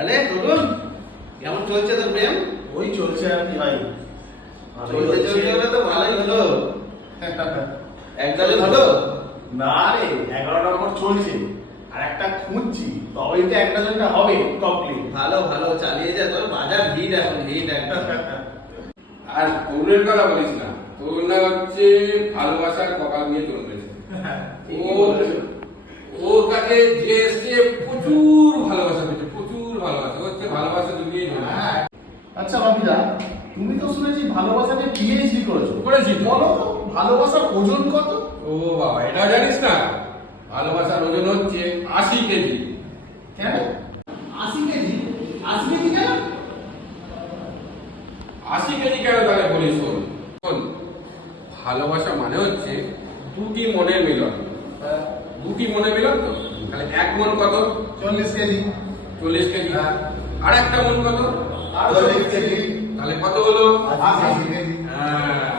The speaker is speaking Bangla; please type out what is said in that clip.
তাহলে তরুণ কেমন চলছে তোর প্রেম? ওই চলছে আর কি ভাই। চলতে চলতে হলে তো ভালোই হলো। একদলে হলো না রে, 11 নম্বর চলছে আর একটা খুঁজছি, তবেই তো একটা জনটা হবে কমপ্লিট। ভালো ভালো চালিয়ে যা, তোর বাজার ভিড় এখন ভিড় একদম। আর তরুণের কথা বলিস না, তরুণরা হচ্ছে ভালোবাসার কপাল নিয়ে জন্মেছে। ওর কাছে যে এসছে প্রচুর ভালোবাসা পেয়েছে, প্রচুর ভালোবাসা হচ্ছে, ভালোবাসা দুনিয়ে হ্যাঁ। আচ্ছা বাপিদা, তুমি তো শুনেছি ভালোবাসাতে পিএইচডি করেছো। করেছি। বলো তো ভালোবাসার ওজন কত? ও বাবা, এটা জানিস না? ভালোবাসার ওজন হচ্ছে 80 কেজি। কেন 80 কেজি? 80 কেজি কেন? 80 কেজি কেন তাহলে বলিস? শোন, ভালোবাসা মানে হচ্ছে দুটি মনের মিলন। দুটি মনের মিলন তো, তাহলে এক মন কত? 40 কেজি। 40 কেজি। আর একটা মন কত? আর 40 কেজি। তাহলে কত হলো? 80 কেজি। হ্যাঁ,